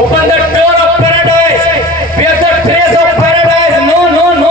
open the door of paradise, bear the trace of paradise. No, no, no,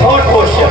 thought question.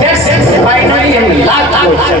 That's finally and last question.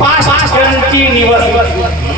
Past continuous,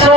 100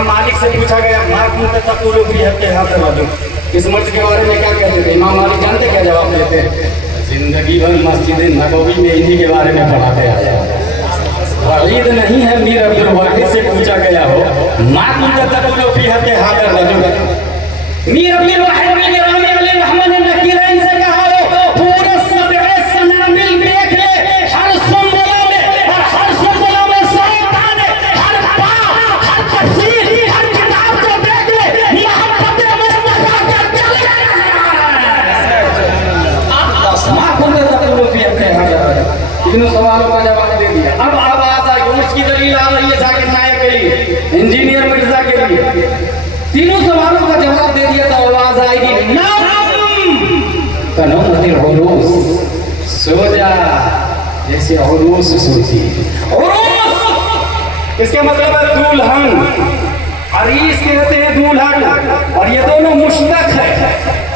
امام مالک سے پوچھا گیا ما کنت تقول فی حق هذا الرجل، اس مرد کے بارے میں کیا کہتے تھے؟ امام مالک جانتے کیا جواب دیتے؟ زندگی بھر مسجد نبوی میں انہی کے بارے میں پڑھاتے آیا ہے۔ وعید نہیں ہے میر عبد الواحد سے پوچھا گیا ہو ما کنت تقول فی حق هذا الرجل، میر عبد الواحد بن گرامی علیہ رحمہ نے نکیرین سے کہا ہو پورے سبع سنابل دیکھ لے، ہر سنبلہ میں اور ہر سنبلہ میں سوتانے، ہر پاک، ہر تفسیر، ہر کتاب کو دیکھ لے، محبت مصطفیٰ کا چلے ما کنت تقول فی حق هذا الرجل۔ تینوں سوالوں کا جواب دے دیا۔ اب آواز آئی، اس کی دلیل آ رہی ہے ذاکر نائک کے لیے، انجینئر مرزا کے لیے۔ تینوں سوالوں کا جواب دے دیا تو آواز آئے گی کنومت العروس، سو جا جیسے عروس سوتی۔ عروس اس کا مطلب ہے دولہن، عریس کہتے ہیں دولہن، اور یہ دونوں مشتق ہے،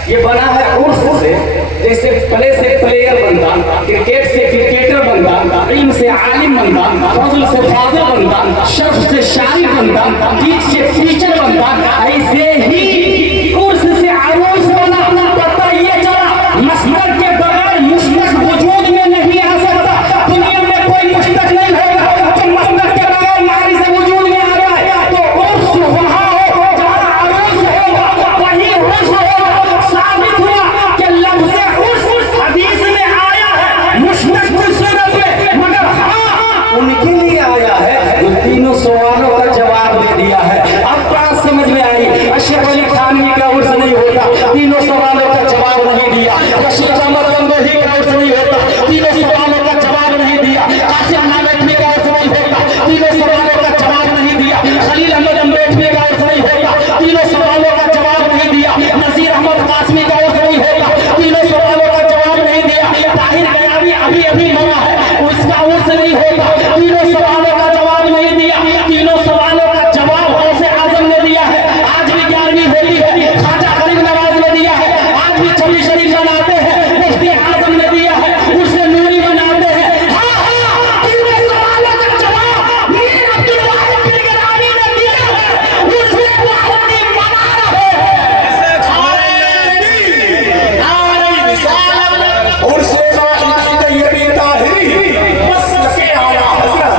یہ بنا ہے عرف سے، جیسے پلے سے پلیئر بنتا، کرکٹ سے کرکٹر بنتا، علم سے عالم بنتا، فضل سے فاضل بنتا، شرف سے شاعر بنتا، ٹیچ سے ٹیچر بنتا، ایسے ہی عرف سے عروس بنا۔ پتہ یہ چلا مصدر کے بغیر مشتق وجود میں نہیں آ سکتا، دنیا میں کوئی مشتق نہیں ہوگا جو مصدر کے بغیر معنی سے وجود میں آ رہا ہے۔ تو عرف وہاں ہو جہاں عروس ہوگا، وہی عرف ہوگا۔ ثابت ہوا کہ لفظ عرف حدیث میں آیا ہے مشتق کی صورت میں، مگر ہاں ان کے لیے آیا ہے۔ ان تینوں سوالوں کا جواب دے دیا ہے۔ اب بات سمجھ میں آئی، اشرف علی تھانوی کا عرس نہیں ہوتا، تینوں سوالوں کا جواب نہیں دیا۔ رشید احمد گنگوہی کا عرس نہیں ہوتا، تینوں سوالوں کا جواب نہیں دیا۔ قاسم نامتوی کا عرس نہیں ہوتا، تینوں سوالوں کا جواب نہیں دیا۔ خلیل احمد امبیڈوی کا عرس نہیں ہوتا، تینوں سوالوں کا جواب نہیں دیا۔ نذیر احمد قاسمی کا عرس نہیں ہوتا، تینوں سوالوں کا جواب نہیں دیا۔ طاہر غیابی ابھی ابھی مرا ہے، اس کا عرس نہیں ہوتا، تینوں سوالوں کا جواب نہیں دیا۔ تینوں سوالوں کا جواب غوث اعظم نے دیا ہے، آج بھی 11ویں ہولی ہے، خواجہ غریب نواز نے دیا ہے، آج بھی چھبی شریف مناتے ہیں، مفتی اعظم نے دیا ہے، اسے نوری مناتے ہیں۔ ہاں ہاں تینوں سوالوں کا جواب میر عبد الواحد بن گرامی نے دیا ہے، اسے وحدتی منا رہے ہیں۔ نعرہ رسالت اور سے واحد طیبی طاہری مسلک اعلیٰ حضرت۔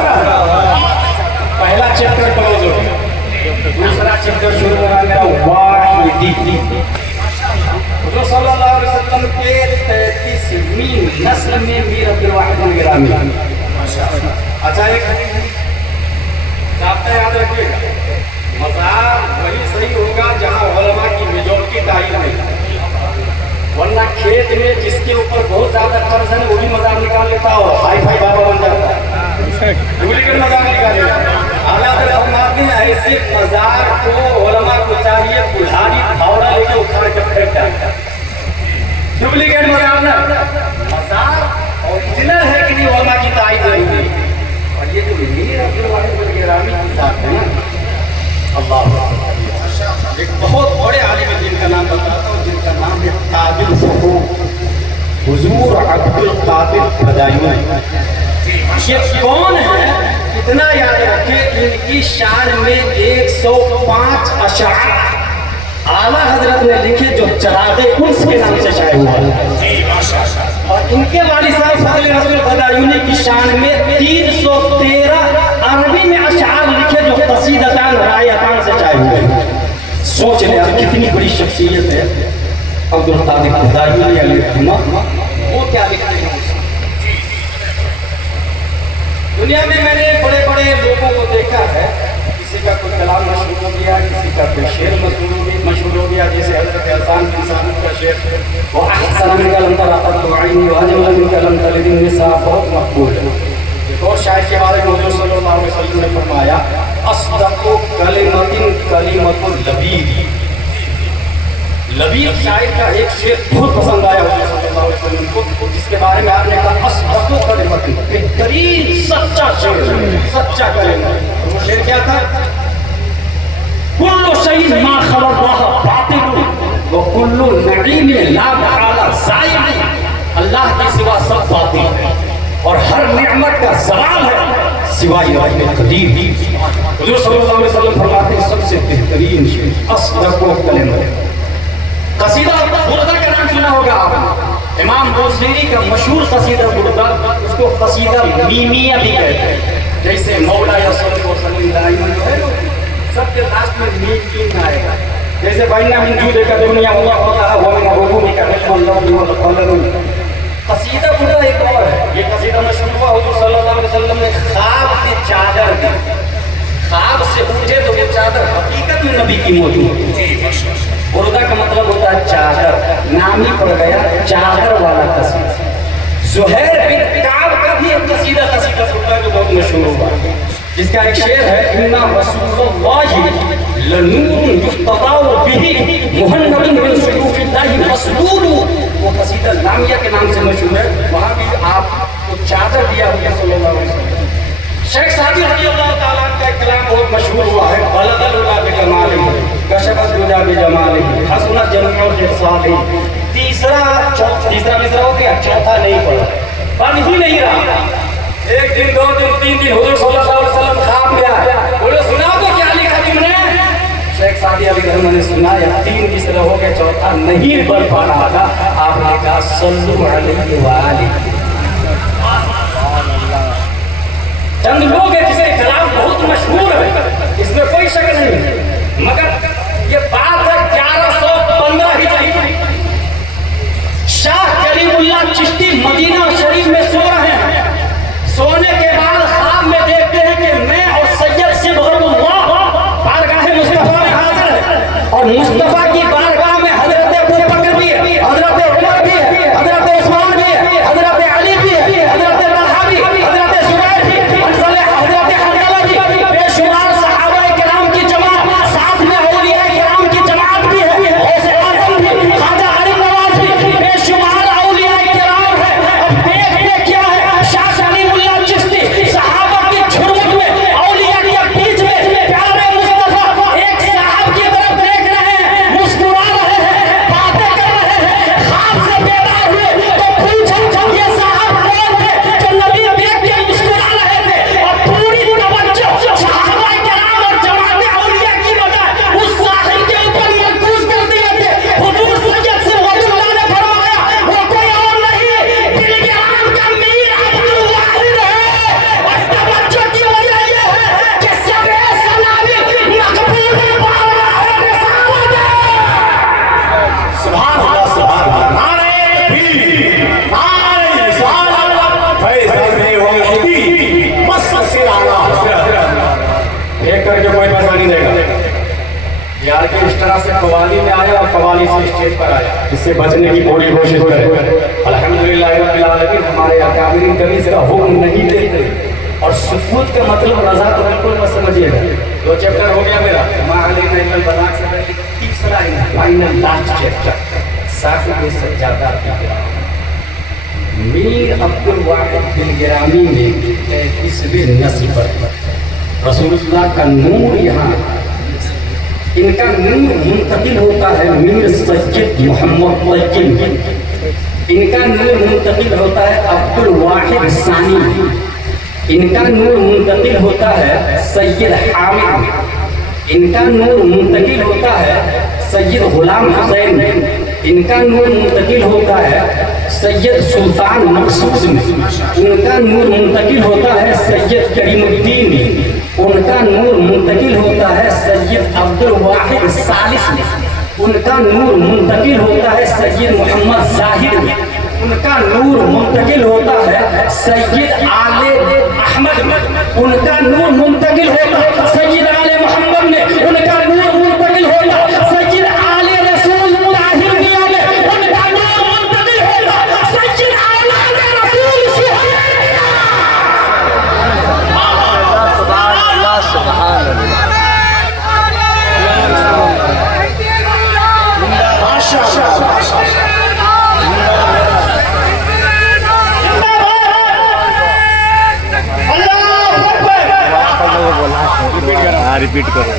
پہلا چیپٹر کلوز ہو گیا، دوسرا چیپٹر شروع ہو رہا ہے میرا واحدی۔ حضور صلی اللہ علیہ وسلم کے 33ویں نسل میں میر عبد الواحد بن گرامی۔ اچھا ایک ضابطہ یاد رکھیے گا، مزار وہی صحیح ہوگا جہاں علماء کی میجورٹی تعین ہے، ورنہ کھیت میں جس کے اوپر بہت زیادہ قرض ہے وہی مزار نکال لیتا ہو، ہائی فائی بابا بن جاتا ہے، ڈپلیکیٹ مزار نکالے گا۔ اعلیٰ حضرت فرماتے ہیں ایسے مزار کو علماء کو چاہیے کلہاڑی پھاوڑا لے کے اکھاڑ کے پھینک ڈالے، ڈپلیکیٹ مزار نہ، مزار اوریجنل ہے کہ نہیں علماء کی تائید ضروری ہے۔ اور یہ جو میر عبد الواحد بن گرامی کی ذات ہے نا، اللہ ایک بہت بڑے عالم دین کا نام بتاتا ہوں جن کا نام ہے قابل فروغ، حضور عبد القادر بدایون۔ یہ کون ہے؟ اتنا یاد رکھیں ان کی شان میں 105 اشعار اعلیٰ حضرت نے لکھے جو چراغ انس کے نام سے شائع ہوا ہے، اور ان کے والد صاحب فضل رسول بدایونی کی شان میں 313 عربی میں اشعار لکھے جو قصیدتان رایتان سے شائع ہوئے۔ سوچ لیں آپ کتنی بڑی شخصیت ہے عبد القادر بدایونی علیہ رحمہ، وہ کیا لکھتے ہیں؟ دنیا میں میں نے بڑے بڑے لوگوں کو دیکھا ہے، کسی کا کوئی کلام مشہور ہو گیا، کسی کا کوئی شعر مشہور ہو گیا، جیسے حضرت احسان بن ثابت کا شعر وَأَحْسَنَ مِنْكَ لَمْ تَرَ قَطُّ عَيْنِي وَأَجْمَلَ مِنْكَ لَمْ تَلِدِ النِّسَاءُ بہت مقبول ہے۔ ایک اور شاعر کے بارے میں حضور صلی اللہ علیہ وسلم نے فرمایا اصدق کلمۃ کلمۃ اللبیب۔ لبیب شاعر کا ایک شعر بہت پسند آیا حضور صلی اللہ علیہ وسلم کو، جس کے بارے میں آپ نے کہا اصدق کلمۃ، بہترین سچا شعر، سچا کلمہ۔ وہ شعر کیا تھا؟ کل شیء ما خلا اللہ باطل وکل نعیم لا محالہ زائل۔ اللہ کے سوا سب باطل ہے اور ہر نعمت کا زوال ہے، سوائے رب قدیر. حضور صلی اللہ علیہ وسلم فرماتے ہیں سب سے بہترین شیء اصدق کلمہ. قصیدہ بردہ کا نام سنا ہوگا آپ. امام بوصیری کا مشہور قصیدہ بردہ، اس کو قصیدہ میمیہ بھی کہتے ہیں. جیسے مولا یا صلی اللہ علیہ وسلم سب کے لاسٹ میں میم آئے گا. جیسے بائنا من جودے کا دنیا اللہ تعالیٰ ہوا من حکومی کا نشم اللہ والقلم. قصیدہ بردہ ایک اور ہے. یہ قصیدہ مشہور ہوا حضور صلی اللہ علیہ وسلم نے خواب میں چادر دی. خواب سے اٹھے تو وہ چادر حقیقت میں نبی کی موجود تھی. بردہ کا مطلب ہوتا ہے چادر. نام ہی پڑ گیا چادر والا قصیدہ. زہیر بن کعب کا بھی ایک قصیدہ بردہ جو بہت مشہور ہوا، جس کا ایک شعر ہے اِنَّا رَسُولَ اللَّهِ لَنُورٌ يُقْتَدَىٰ بِهِ مُحَمَّدٌ مِّن سُيُوفِ اللَّهِ مَسْلُولٌ. وہ قصیدہ لامیہ کے نام سے مشہور ہے. وہاں بھی آپ کو چادر دیا ہوا صلی اللہ علیہ وسلم. شیخ سعدی رضی اللہ تعالیٰ کا ایک کلام بہت مشہور ہوا ہے بلغ العلا بجمالہ کشف الدجی بجمالہ حسنت جمیع خصالہ. تیسرا مصرع ہو گیا، چوتھا نہیں پڑا، بن ہی نہیں رہا. ایک دن، دو دن، تین دن حضور صلی اللہ علیہ وسلم خواب میں آیا. بولے سنا تو کیا لکھا تم نے؟ شیخ سعدی علیہ رحمہ نے سنایا. تین مصرع ہو گئے، چوتھا نہیں بن پا رہا تھا. آپ نے کہا صلو علیہ وآلہ. چند لوگ ہیں جس کے کلام بہت مشہور ہے، اس میں کوئی شک نہیں، مگر یہ بات ہے 1115 ہجری. شاہ کریم اللہ چشتی مدینہ شریف میں سو رہے ہیں. سونے کے بعد خواب میں دیکھتے ہیں کہ میں اور سید صبغت اللہ بارگاہ مصطفیٰ میں حاضر ہے، اور مصطفیٰ کی بارگاہ میں حضرت ابو بکر بھی ہے، حضرت عمر بھی ہے، حضرت عثمان بھی ہے، حضرت علی بھی ہے، حضرت طلحہ بھی، حضرت زبیر بھی، حضرت حنظلہ بھی، بے شمار صحابہ کرام کی جماعت، ساتھ میں اولیاء کرام کی جماعت بھی ہے، غوث اعظم بھی، خواجہ غریب نواز بھی، بے شمار اولیاء کرام ہے. اب دیکھتے کیا ہے، شاہ کریم اللہ چشتی صحابہ کی جھرمٹ میں، اولیاء کے بیچ میں پیارے مصطفیٰ ایک صاحب کی طرف دیکھ رہے ہیں، مسکرا رہے ہیں، باتیں کر رہے ہیں. خواب سے بیدار ہوئے تو پوچھا یہ صاحب کون تھے جو نبی دیکھ کے مسکرا رہے تھے، اور پوری توجہ صحابہ کرام اور جماعت اولیاء کی بجائے اس صاحب کے اوپر مرکوز کر دیے تھے. حضور سید صبغت اللہ نے فرمایا وہ کوئی اور نہیں دلگرام کا میر عبد الواحد ہے. اس توجہ کی وجہ یہ ہے کہ سب سلامی مقبول بارگاہ رسالت ہے. سبحان اللہ سبحان اللہ. نعرہ تکبیر، نعرہ رسالت، فیض وحدی مسجد اعلیٰ. ایک کر کے کوئی پیسہ نہیں دے گا. یار کہ اس طرح سے قوالی میں آیا اور قوالی سے اسٹیج پر آیا، اس سے بچنے کی پوری کوشش کرے. الحمدللہ رب العالمین ہمارے اکابرین کبھی اس کا حکم نہیں دیتے. اور سکوت کا مطلب رضا تو بالکل مت سمجھیے گا. 2 چیپٹر ہو گیا میرا، ما علینا الا البلاغ سے پہلے تیسرا فائنل لاسٹ چیپٹر صاحب سجادہ کی میر عبد الواحد دلگرامی میں 21ویں نسل پر رسول اللہ کا نور یہاں، ان کا نور منتقل ہوتا ہے میر سید محمد طیب. ان کا نور منتقل ہوتا ہے عبد الواحد ثانی. ان کا نور منتقل ہوتا ہے سید حامد. ان کا نور منتقل ہوتا ہے سید غلام حسین. ان کا نور منتقل ہوتا ہے سید سلطان مقصود میں. ان کا نور منتقل ہوتا ہے سید کریم الدین. ان کا نور منتقل ہوتا ہے سید عبد الواحد ثالث میں. ان کا نور منتقل ہوتا ہے سید محمد ظاہر میں. ان کا نور منتقل ہوتا ہے سید آل احمد میں. ان کا نور منتقل ہوتا ہے سید آل محمد میں. ان کا نور منتقل ہوتا ہے سید آل رسول طاہر میں. ان کا نور منتقل ہوتا ہے سید اولاد رسول سہیل میں. سبحان اللہ. ریپیٹ کرو.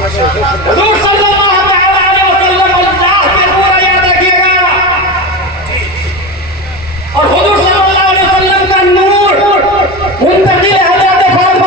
حضور صلی اللہ علیہ وسلم اللہ کے پورا یاد رکھیے گا. اور حضور صلی اللہ علیہ وسلم کا نور منتقل حضرت فاطمہ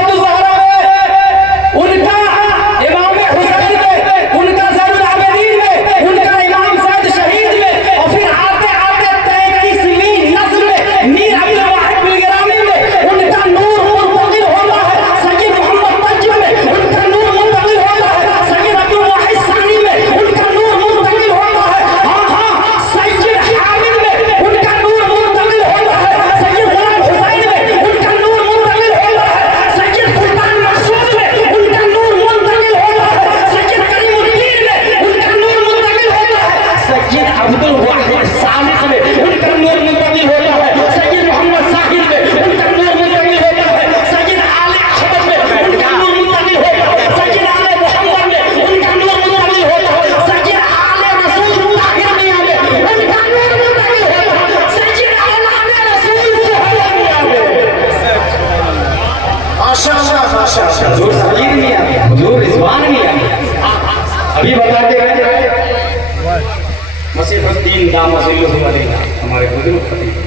مسیح الدین دامہ ظلہ علیہ ہمارے بزرگ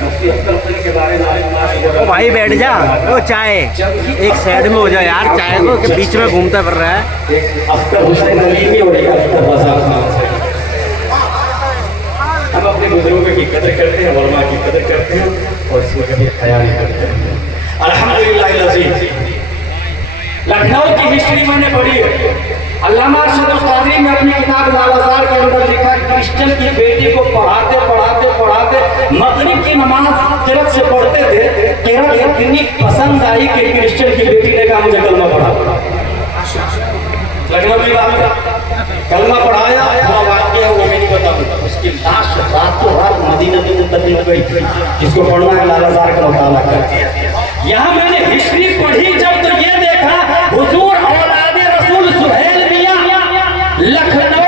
مفتی اختر حسین کے بارے میں بھائی بیٹھ جا وہ چائے ایک سائڈ میں ہو جائے یار چائے کو کہ بیچ میں گھومتا پھر رہا ہے اختر حسین علیہ اور ایک اختر بازار خان ہم اپنے بزرگوں کی قدر کرتے ہیں علماء کی قدر کرتے ہیں اور اس کو کبھی خیال نہیں کرتے ہیں الحمدللہ العزیز لکھنؤ کی ہسٹری میں نے پڑھی ہے علامہ ارشد القادری نے اپنی کتاب لاوازار کے اندر لکھا کرسچن کی بیٹی کو پڑھاتے مغرب کی نماز قرت سے پڑھتے تھے قرت اتنی پسند آئی کہ کرسچن کی بیٹی نے کہا مجھے کلمہ پڑھا لکھنؤ کی بات کلمہ پڑھایا وہ واقعہ وہ میں نہیں بتاؤں اس کی لاش راتوں رات مدینہ میں منتقل ہو گئی تھی جس کو پڑھنا ہے لاوازار کا مطالعہ کر دیا یہاں میں نے ہسٹری پڑھی جب تو یہ دیکھا حضور اولاد رسول سہیل میاں لکھنؤ